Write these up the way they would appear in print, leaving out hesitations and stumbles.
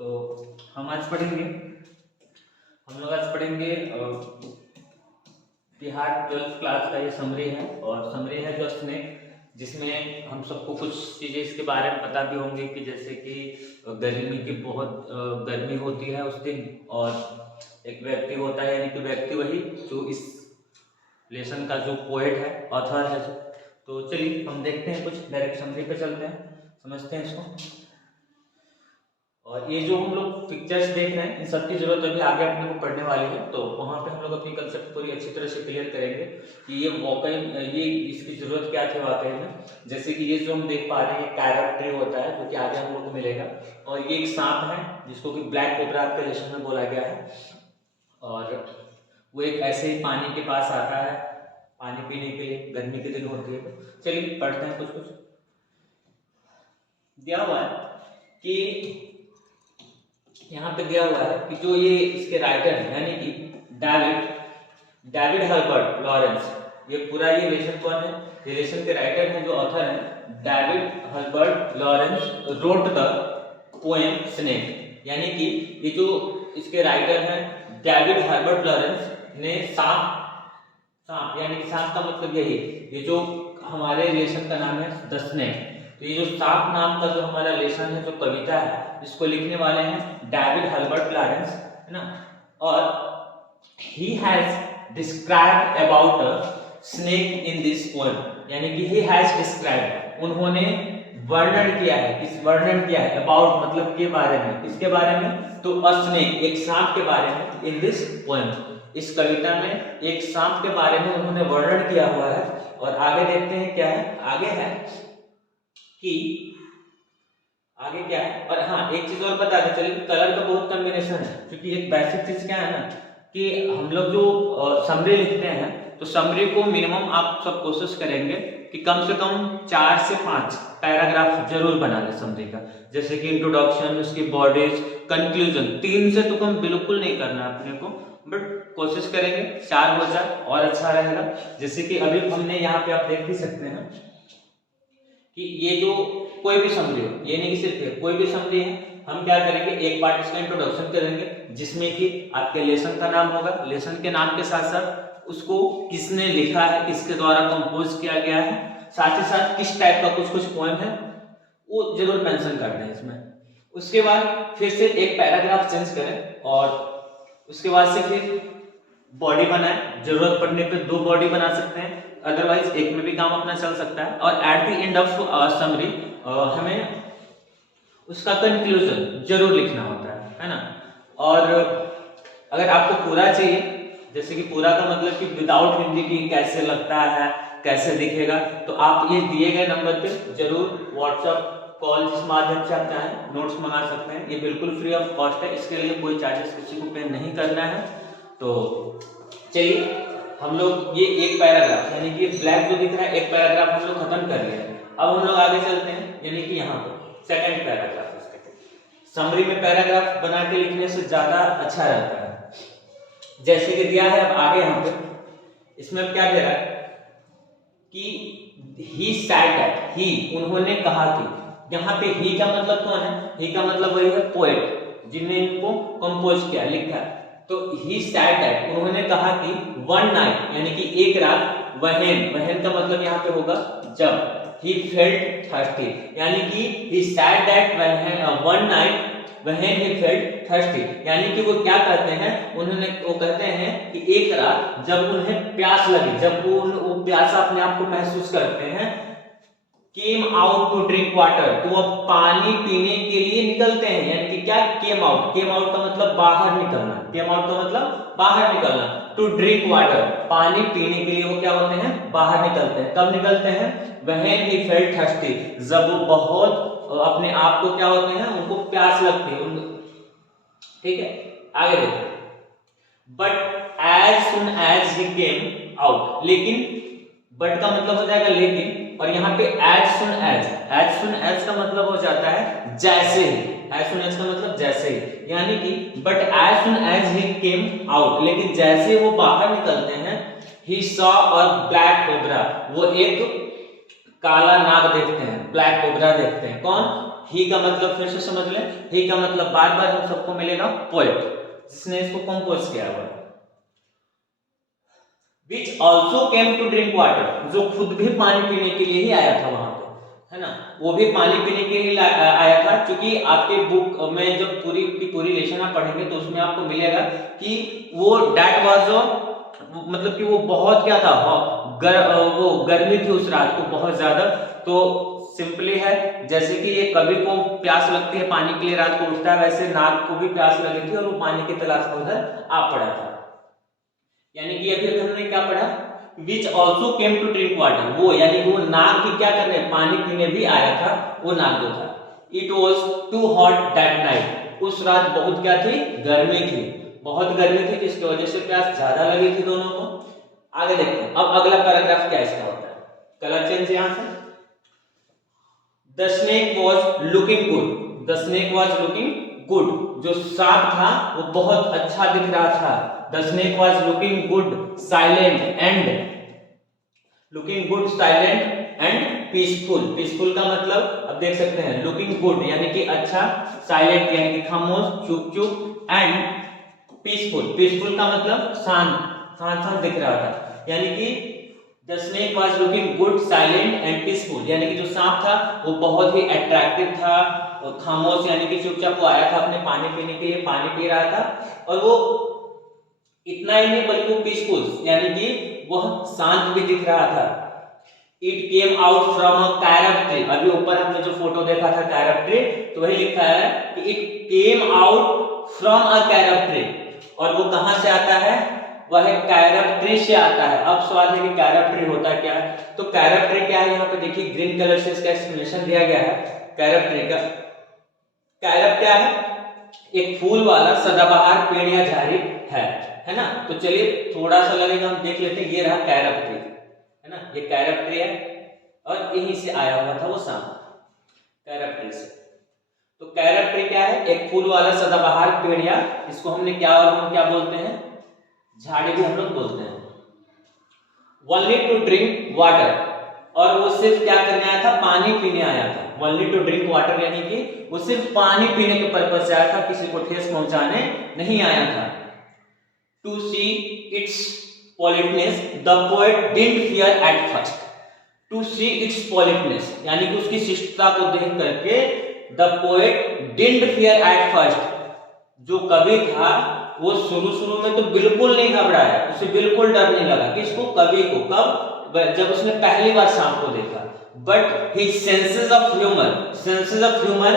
तो हम आज पढ़ेंगे बिहार 12th क्लास का ये समरी है। और समरी है जो स्नेक, जिसमें हम सबको कुछ चीज़ें इसके बारे में पता भी होंगी कि जैसे कि गर्मी की बहुत गर्मी होती है उस दिन, और एक व्यक्ति होता है, यानी कि व्यक्ति वही जो इस लेसन का जो पोएट है, ऑथर है जो। तो चलिए हम देखते हैं, कुछ डायरेक्ट समरी पे चलते हैं, समझते हैं इसको। और ये जो हम लोग पिक्चर्स देख रहे हैं, इन सब की जरूरत अभी आगे अपने को पढ़ने वाली है, तो वहाँ पे हम लोग अपनी कंसेप्ट पूरी अच्छी तरह से क्लियर करेंगे कि ये इसकी जरूरत क्या थी वाकई में। जैसे कि ये जो हम देख पा रहे हैं, ये कैरट ट्री होता है, जो कि आगे हम लोग को मिलेगा। और ये एक सांप है जिसको कि ब्लैक कोबरा के लेसन में बोला गया है, और वो एक ऐसे ही पानी के पास आता है पानी पीने के लिए, गर्मी के दिन होती है। तो चलिए पढ़ते हैं। कुछ दिया हुआ है कि यहाँ पे दिया हुआ है कि जो ये इसके राइटर है, यानी कि डेविड हर्बर्ट लॉरेंस, ये पूरा ये लेसन कौन है, ये लेसन के राइटर हैं, जो ऑथर हैं David Herbert Lawrence wrote the poem snake. यानी कि ये जो इसके राइटर हैं डेविड हर्बर्ट लॉरेंस ने सांप यानी कि सांप का मतलब यही, ये जो हमारे लेसन का नाम है द स्नेक, तो ये जो सांप नाम का जो हमारा लेसन है, जो कविता है, इसको लिखने वाले हैं डेविड हर्बर्ट लॉरेंस, है ना। और he has described about a snake in this poem, यानी कि he has described, उन्होंने वर्णन किया है about मतलब के बारे में, किसके बारे में, तो a snake, एक सांप के बारे में, in this poem, इस कविता में एक सांप के बारे में उन्होंने वर्णन किया हुआ है। और आगे देखते हैं क्या है, आगे क्या है। और हाँ, एक चीज और बता दें चलिए, कलर का बहुत कॉम्बिनेशन है, क्योंकि एक बेसिक चीज क्या है ना कि हम लोग जो समरी लिखते हैं, तो समरी को मिनिमम आप सब कोशिश करेंगे कि कम से कम 4 से 5 पैराग्राफ जरूर बना लें समरी का। जैसे कि इंट्रोडक्शन, उसकी बॉडीज, कंक्लूजन, 3 से तो कम बिल्कुल नहीं करना अपने को, बट कोशिश करेंगे 4 हो जाए और अच्छा रहेगा। जैसे कि अभी हमने यहाँ पे आप देख भी सकते हैं कि ये जो कोई भी समरी हो, ये नहीं कि सिर्फ कोई भी समरी है, हम क्या करेंगे, एक पार्ट इसका इंट्रोडक्शन करेंगे, जिसमें कि आपके लेसन का नाम होगा, लेसन के नाम के साथ साथ उसको किसने लिखा है, किसके द्वारा कंपोज किया गया है, साथ ही साथ किस टाइप का कुछ पोएम है, वो जरूर मेंशन करना है इसमें। उसके बाद फिर से एक पैराग्राफ चेंज करें, और उसके बाद से फिर बॉडी बनाए, जरूरत पड़ने पे 2 बॉडी बना सकते हैं, अदरवाइज एक में भी काम अपना चल सकता है। और at the end of summary हमें उसका कंक्लूजन जरूर लिखना होता है ना। और अगर आपको पूरा चाहिए, जैसे कि पूरा का मतलब कि विदाउट हिंदी की कैसे लगता है, कैसे दिखेगा, तो आप ये दिए गए नंबर पे जरूर व्हाट्सएप कॉल जिस माध्यम से आप चाहें नोट्स मंगा सकते हैं। ये बिल्कुल फ्री ऑफ कॉस्ट है, इसके लिए कोई चार्जेस किसी को पे नहीं करना है। तो चलिए हम लोग ये एक पैराग्राफ, यानी कि ब्लैक जो दिख रहा है, एक पैराग्राफ हम लोग खत्म कर लिया। अब हम लोग आगे चलते हैं, यानी कि यहाँ पे सेकंड पैराग्राफ। समरी में पैराग्राफ बना के लिखने से ज्यादा अच्छा रहता है। जैसे कि दिया है, अब आगे यहाँ पे इसमें क्या दे रहा है कि ही सैड दैट, ही उन्होंने कहा कि, यहाँ पे ही का मतलब कौन है, ही का मतलब वही है पोएट, जिनने इनको कंपोज किया, लिखा। तो ही सैड दैट, उन्होंने कहा कि वन नाइट, यानी कि एक रात, वहन का मतलब यहाँ पे होगा जब, he felt thirsty, यानी कि he said that one night when he felt thirsty, यानी कि वो क्या कहते हैं, वो कहते हैं कि एक रात जब उन्हें प्यास लगी, जब वो प्यासा अपने आप को महसूस करते हैं, came out to drink water, तो वो पानी पीने के लिए निकलते हैं। यानी कि क्या, came out का मतलब बाहर निकलना, to drink water, पानी पीने के लिए वो क्या होते हैं, बाहर निकलते हैं। कब निकलते हैं, when he felt thirsty, जब वो बहुत अपने आप को क्या होते हैं, उनको प्यास लगती है। ठीक है, आगे देखो, but as soon as he came out, लेकिन बट का मतलब हो जाएगा लेकिन, और यहाँ पे as soon as का मतलब हो जाता है जैसे ही, as soon as का मतलब जैसे ही, यानी कि but as soon as he came out, लेकिन जैसे वो बाहर निकलते हैं, he saw a black cobra, वो एक काला नाग देखते हैं, ब्लैक कोबरा देखते हैं। कौन, ही का मतलब फिर से समझ लें, ही का मतलब बार बार हम सबको मिलेगा पोएट, जिसने इसको कंपोज किया हुआ। Which also came to drink water, जो खुद भी पानी पीने के लिए ही आया था वहां पे, है ना, वो भी पानी पीने के लिए आया था। क्योंकि आपके बुक में जब पूरी की पूरी लेसन आप पढ़ेंगे तो उसमें आपको मिलेगा कि वो डैट वाज, मतलब कि वो बहुत क्या था, वो गर्मी थी उस रात को बहुत ज्यादा। तो सिंपली है, जैसे कि ये कवि को प्यास लगती है पानी के लिए, रात को उठता है, वैसे नाग को भी प्यास लगी थी और वो पानी की तलाश में उधर आ पड़ा था। यानी कि अभी हमने क्या पढ़ा, which also came to drink water, वो यानी वो नाग की क्या करने, पानी पीने भी आया था, वो नाग जो था। It was too hot that night, उस रात बहुत क्या थी, गर्मी थी, बहुत गर्मी थी, जिसकी वजह से प्यास ज्यादा लगी थी दोनों को। आगे देखते हैं अब अगला पैराग्राफ क्या इसका होता है, कलर चेंज यहां से। The snake was looking good, the snake was looking good, जो सांप था वो बहुत अच्छा दिख रहा था। The snake was looking good silent and, looking good silent and peaceful, peaceful का मतलब अब देख सकते हैं, लुकिंग गुड यानी कि अच्छा, साइलेंट यानी कि खामोश चुप चुप, एंड पीसफुल, पीसफुल का मतलब शांत, शांत शांत दिख रहा था। यानी कि the snake was looking good silent and peaceful, यानी कि जो सांप था वो बहुत ही अट्रैक्टिव था, खामोश यानी कि चुपचाप वो आया था अपने पानी पीने के लिए, पानी पी रहा था, और वो इतना ही नहीं बल्कि वो पीसफुल यानी कि वह शांत भी दिख रहा था। It came out from a carob tree, अभी ऊपर हमने जो फोटो देखा था कैरब ट्री, तो वही लिखा है कि it came out from a carob tree, और वो कहां से आता है, वह कैरब ट्री से आता है। अब सवाल है कि कैरब ट्री होता क्या है, तो कैरब ट्री क्या है, यहाँ पे देखिए ग्रीन कलर से इसका एक्सप्लेनेशन दिया गया है कैरब ट्री का। कैरब क्या है, एक फूल वाला सदाबहार पेड़ या झाड़ी है ना। तो चलिए थोड़ा सा लगेगा, हम देख लेते हैं, ये रहा कैरब ट्री, है ना, ये कैरब ट्री है और यहीं से आया हुआ था वो सांप, कैरब ट्री से। तो कैरब ट्री क्या है, एक फूल वाला सदाबहार पेड़, या इसको हमने क्या और हम क्या बोलते हैं, झाड़ी भी हम लोग बोलते हैं। ओनली टू ड्रिंक वाटर, और वो सिर्फ क्या करने आया था, पानी पीने आया था। ओनली टू ड्रिंक वाटर यानी कि वो सिर्फ पानी पीने के पर्पज से आया था, किसी को ठेस पहुंचाने नहीं आया था। To see its politeness the poet didn't fear at first, to see its politeness यानी कि उसकी शिष्टता को देख करके the poet didn't fear at first, जो कवि था वो शुरू में तो बिल्कुल नहीं घबराया, उसे बिल्कुल डर नहीं लगा, किसको, कवि को। कब, जब उसने पहली बार सांप को देखा। But his senses of humour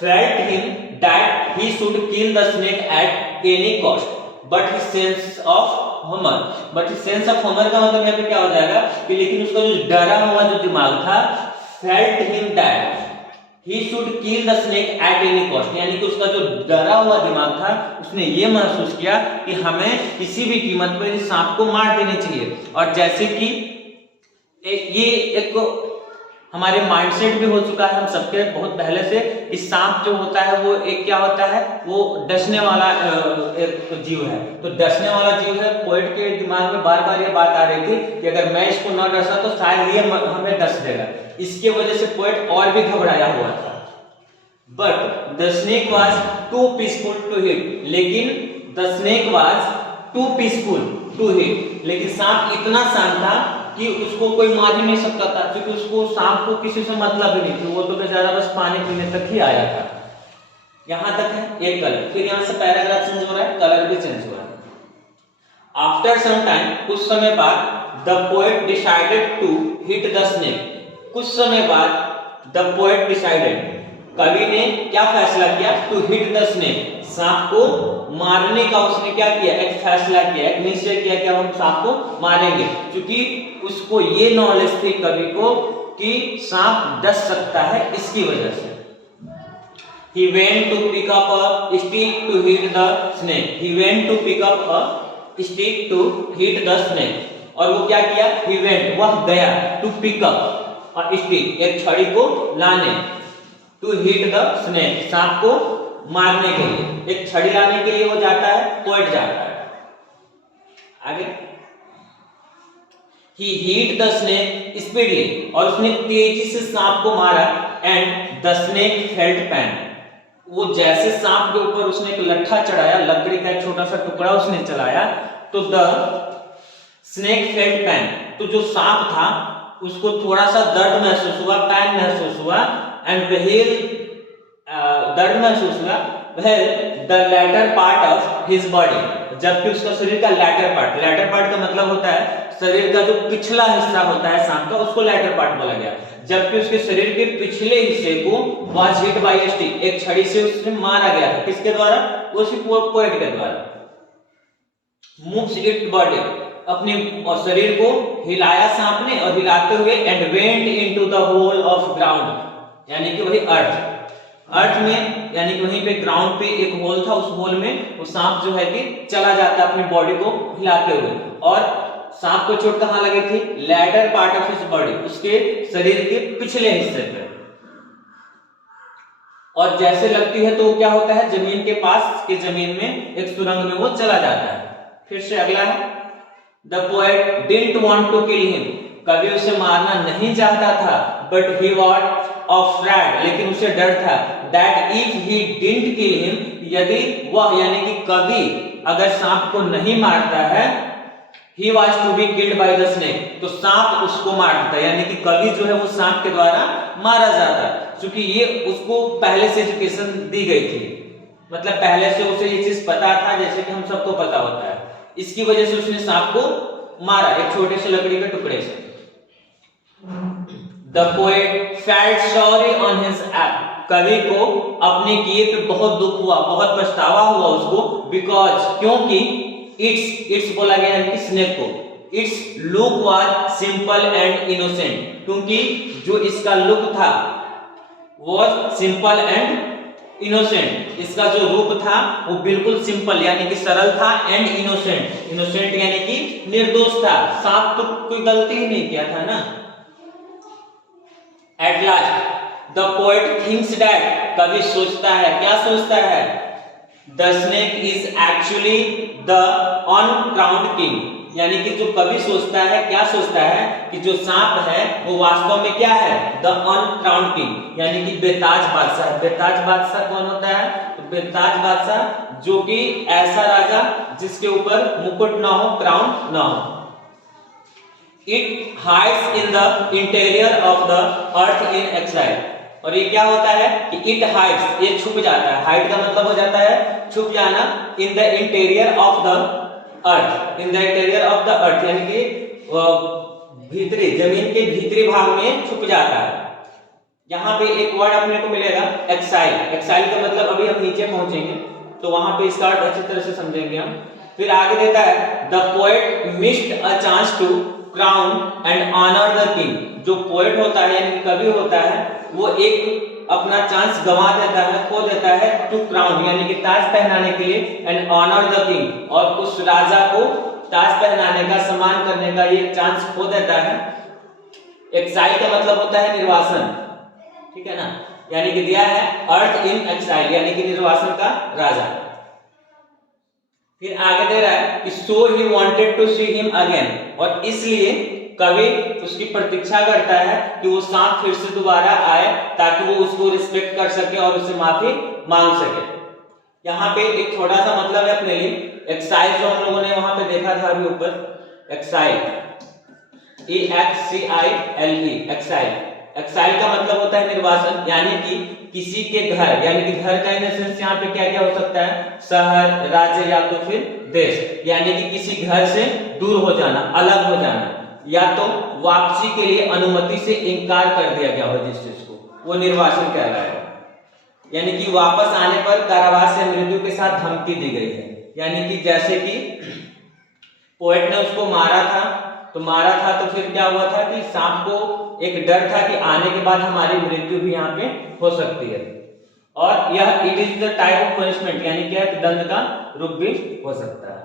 felt him that he should kill the snake at any cost, but his sense of humour का मतलब यहाँ पे क्या हो जाएगा कि लेकिन उसका जो डरा हुआ जो दिमाग था, felt him that he should kill the snake at any cost, यानी कि उसका जो डरा हुआ दिमाग था उसने ये महसूस किया कि हमें किसी भी कीमत पर इस सांप को मार देनी चाहिए। और जैसे कि ये एक हमारे माइंडसेट भी हो चुका है हम सबके बहुत पहले से, इस सांप जो होता है वो एक क्या होता है, वो डसने वाला एक जीव है। तो डसने वाला जीव है, पोएट के दिमाग में बार बार ये बात आ रही थी कि अगर मैं इसको न डसा तो शायद ये हमें डस देगा, इसके वजह से पोएट और भी घबराया हुआ था। But the snake was too peaceful to hit, लेकिन the snake was too peaceful to hit, लेकिन सांप इतना शांत था कि उसको कोई मार ही नहीं सकता था, क्योंकि उसको सांप को किसी से मतलब ही नहीं थी, वो तो बेचारा बस पानी पीने तक ही आया था। यहां तक है एक कलर, फिर यहां से पैराग्राफ चेंज हो रहा है, कलर भी चेंज हो रहा है। आफ्टर सम टाइम, कुछ समय बाद, the poet decided to hit the snake, कुछ समय बाद द पोएट डिसाइडेड, कवि ने क्या फैसला किया, टू हिट द स्नेक, सांप को मारने का उसने क्या किया, एक फैसला किया, एक निश्चय किया कि हम सांप को मारेंगे, क्योंकि उसको ये नॉलेज थी कवि को कि सांप डस सकता है, इसकी वजह से। He went to pick up a stick to hit the snake. He went to pick up a stick to hit the snake. और वो क्या किया, He went, वह गया, to pick up a stick, एक छड़ी को लाने, to hit the snake, सांप को मारने के लिए, एक छड़ी लाने के लिए वो जाता है, पोएट जाता है। आगे, He hit the snake speedily, और उसने तेजी से सांप को मारा, and the snake felt pain. वो जैसे सांप के ऊपर उसने एक लट्ठा चढ़ाया, लकड़ी का एक छोटा सा टुकड़ा उसने चलाया, तो द स्नेक फेल्ट पेन, तो जो सांप था उसको थोड़ा सा दर्द महसूस हुआ, पेन महसूस हुआ, एंड व्हील दर्द महसूस हुआ, wheel the latter part of his body, जबकि उसका शरीर का लैटर पार्ट का मतलब होता है शरीर का जो पिछला हिस्सा होता है सांप का, उसको लैटर पार्ट बोला गया, जबकि उसके शरीर के पिछले हिस्से को was hit by A stick, एक छड़ी से उसने मारा गया था। किसके द्वारा? उसी पोएट के द्वारा। मूव्स इट बॉडी, अपने शरीर को हिलाया सांप ने, और हिलाते हुए and went into the hole of ground, यानी कि वही अर्थ में, यानी कि वहीं पे ग्राउंड पे एक होल था, उस होल में वो सांप जो है कि चला जाता अपनी बॉडी को हिलाते हुए। और सांप को चोट कहां लगी थी? Latter part of his body, उसके शरीर के पिछले हिस्से पे। और जैसे लगती है तो वो क्या होता है, जमीन के पास की जमीन में एक सुरंग में वो चला जाता है। फिर से अगला है, the poet didn't want to kill him, कवि उसे मारना नहीं चाहता था, बट ही वाज अफ्रेड, लेकिन उसे डर था, that if he didn't kill him, यदि वह यानी कि कवि अगर सांप को नहीं मारता है, he was to be killed by the snake, तो सांप उसको मार देता, यानी कि कवि जो है वो सांप के द्वारा मारा जाता, क्योंकि ये उसको पहले से एजुकेशन दी गई थी, मतलब पहले से उसे ये चीज पता था, जैसे कि हम सबको पता होता है। इसकी वजह से उसने सांप को मारा एक छोटे से लकड़ी के टुकड़े से। The poet felt sorry on his act, कवि को अपने किए पे बहुत दुख हुआ, बहुत पछतावा हुआ उसको, बिकॉज क्योंकि इट्स बोला गया है कि स्नेक को, it's look was simple and innocent, क्योंकि जो इसका लुक था वाज सिंपल एंड इनोसेंट, इसका जो रूप था वो बिल्कुल सिंपल यानी कि सरल था, एंड इनोसेंट यानी कि निर्दोष था, सांप तो कोई गलती ही नहीं किया था ना। At last the poet thinks that, कवि सोचता है, क्या सोचता है? The snake is actually the uncrowned king, यानी कि जो कवि सोचता है, क्या सोचता है कि जो सांप है वो वास्तव में क्या है? द अनक्राउन्ड किंग, यानी कि बेताज बादशाह। बेताज बादशाह कौन होता है? तो बेताज बादशाह जो कि ऐसा राजा जिसके ऊपर मुकुट ना हो, क्राउन ना हो। It hides in the interior of the earth in exile, और ये क्या होता है कि इट हाइड्स, ये छुप जाता है, हाइड का मतलब हो जाता है छुप जाना, इन the interior of the earth, in the interior of the अर्थ, यानी कि भीतरी जमीन के भीतरी भाग में छुप जाता है। यहाँ पे एक वर्ड अपने को मिलेगा एक्साइल, एक्साइल का मतलब अभी हम नीचे पहुंचेंगे तो वहां पे इसका अर्थ अच्छी तरह से समझेंगे हम। फिर आगे देता है the poet missed a chance to crown and honour the king, जो पोएट होता है यानी कवि होता है वो एक अपना चांस गंवा देता है, खो देता है, टू क्राउन यानी कि ताज पहनाने के लिए, एंड ऑनर द किंग, और उस राजा को ताज पहनाने का, सम्मान करने का ये चांस खो देता है। एक्साइल का मतलब होता है निर्वासन, ठीक है ना, यानी कि दिया है अर्थ इन एक्साइल यानी कि निर्वासन का राजा। फिर आगे दे रहा है कि so he wanted to see him again, और इसलिए कवि उसकी प्रतीक्षा करता है कि वो सांप फिर से दोबारा आए ताकि वो उसको रिस्पेक्ट कर सके और उससे माफी मांग सके। यहाँ पे एक थोड़ा सा मतलब है अपने लिए, एक्साइल जो हम लोगों ने वहां पे देखा था अभी ऊपर, एक्साइल EXCILE, एक्साइल, एक्साइल का मतलब होता है निर्वासन, यानी कि किसी के घर, यानी कि घर का इन सेंस यहाँ पे क्या क्या हो सकता है? शहर, राज्य या तो फिर देश, यानी कि किसी घर से दूर हो जाना, अलग हो जाना, या तो वापसी के लिए अनुमति से इनकार कर दिया गया हो जिस चीज को, वो निर्वासन कहलाएगा। यानी कि वापस आने पर कारावास या मृत्यु के साथ धमकी दी गई है, यानी कि जैसे कि पोएट ने उसको मारा था तो फिर क्या हुआ था कि सांप को एक डर था कि आने के बाद हमारी मृत्यु भी यहाँ पे हो सकती है, और यह it is the type of punishment, यानी कि दंड का रूप भी हो सकता है।